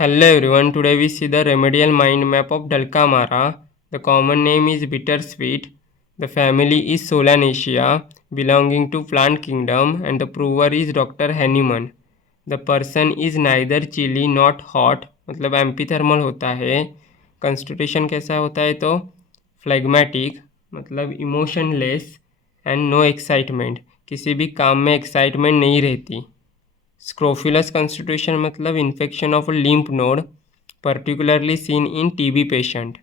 Hello everyone, today we see the remedial mind map of Dulcamara. The common name is bittersweet. The family is Solanaceae, belonging to plant kingdom, and the prover is Dr. Henneman. The person is neither chilly not hot, मतलब एम्पीथर्मल होता है. Constitution कैसा होता है तो phlegmatic, मतलब emotionless and no excitement, किसी भी काम में एक्साइटमेंट नहीं रहती. स्क्रोफुलस कंस्टिट्यूशन मतलब infection of a lymph node, particularly seen in TB patient.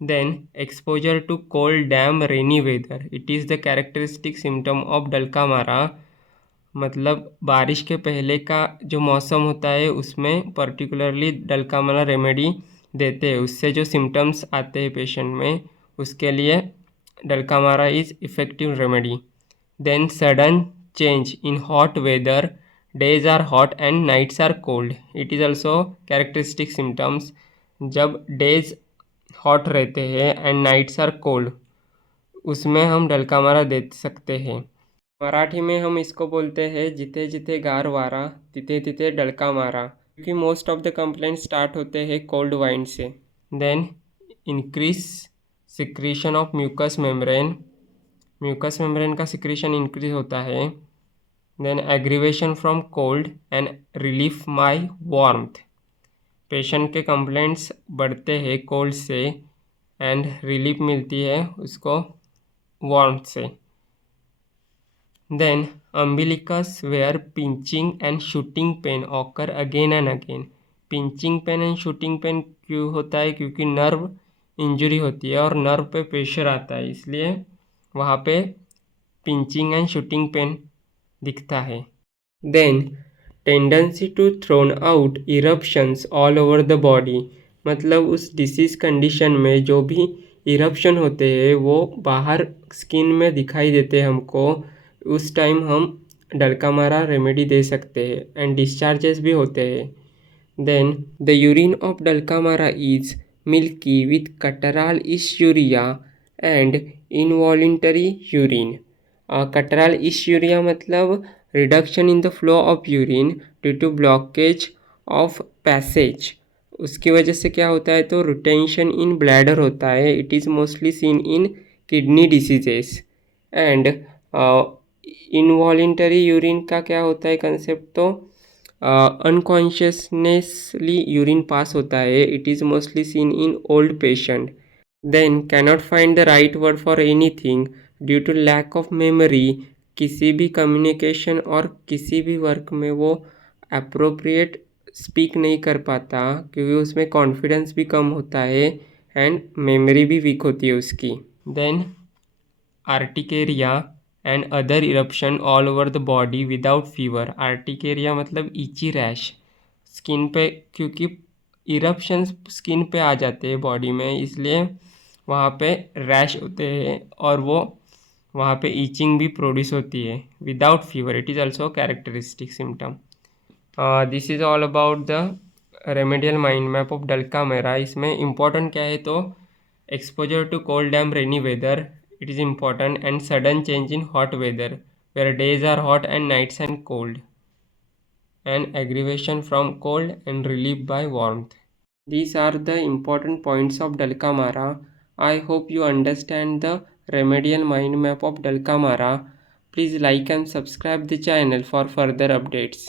Then exposure to cold, damp, rainy weather. It is the characteristic symptom of Dulcamara. मतलब बारिश के पहले का जो मौसम होता है उसमें पर्टिकुलरली डल्कामारा रेमेडी देते हैं, उससे जो सिम्टम्स आते हैं पेशेंट में उसके लिए Dulcamara is effective remedy. Then sudden change in hot weather, days are hot and nights are cold. It is also characteristic symptoms. जब डेज हॉट रहते हैं एंड नाइट्स आर कोल्ड, उसमें हम डल्कामारा दे सकते हैं. मराठी में हम इसको बोलते हैं जिथे जिथे गार वारा तिथे तिथे डलका मारा, क्योंकि most of the complaint start होते हैं कोल्ड वाइन से. Then increase secretion of mucous membrane. Mucous membrane का सिक्रीशन इंक्रीज होता है. Then aggravation from cold and relief my warmth. Patient के कंप्लेंट्स बढ़ते हैं कोल्ड से एंड रिलीफ मिलती है उसको वार्मथ से. Then umbilicus where pinching and shooting pain occur again and again. Pinching pain and shooting pain क्यों होता है? क्योंकि नर्व इंजरी होती है और नर्व पे प्रेशर आता है, इसलिए वहाँ पे पिंचिंग एंड शूटिंग पेन दिखता है. Then tendency to thrown out eruptions all over the body. मतलब उस डिसीज़ कंडीशन में जो भी इरप्शन होते हैं वो बाहर स्किन में दिखाई देते हैं हमको, उस टाइम हम डल्कामारा रेमेडी दे सकते हैं. एंड डिस्चार्जेस भी होते हैं. Then the urine of Dulcamara is milky with catarrhal ischuria and involuntary urine. Catarrhal ischuria मतलब reduction in the flow of urine due to blockage of passage. उसकी वजह से क्या होता है तो रिटेंशन इन ब्लैडर होता है. It is mostly seen in kidney diseases. And involuntary urine का क्या होता है कंसेप्ट तो अनकॉन्शियसनेसली यूरिन पास होता है. It is mostly seen in old patient. Then cannot find the right word for anything due to lack of memory. किसी भी communication और किसी भी वर्क में वो अप्रोप्रिएट स्पीक नहीं कर पाता क्योंकि उसमें कॉन्फिडेंस भी कम होता है एंड मेमोरी भी वीक होती है उसकी. Then urticaria and other eruption all over the body without fever. Urticaria मतलब ईची रैश स्किन पे, क्योंकि इरप्शन स्किन पे आ जाते हैं बॉडी में, इसलिए वहाँ पे रैश होते हैं और वो वहाँ पे ईचिंग भी प्रोड्यूस होती है without fever. It is also characteristic symptom. This is all about the remedial mind map of Dulcamara. इसमें इम्पॉर्टेंट क्या है तो exposure to cold damp rainy weather, it is important, and sudden change in hot weather where days are hot and nights and cold, and aggravation from cold and relief by warmth. These are the important points of Dulcamara. I hope you understand the remedial mind map of Dulcamara. Please like and subscribe the channel for further updates.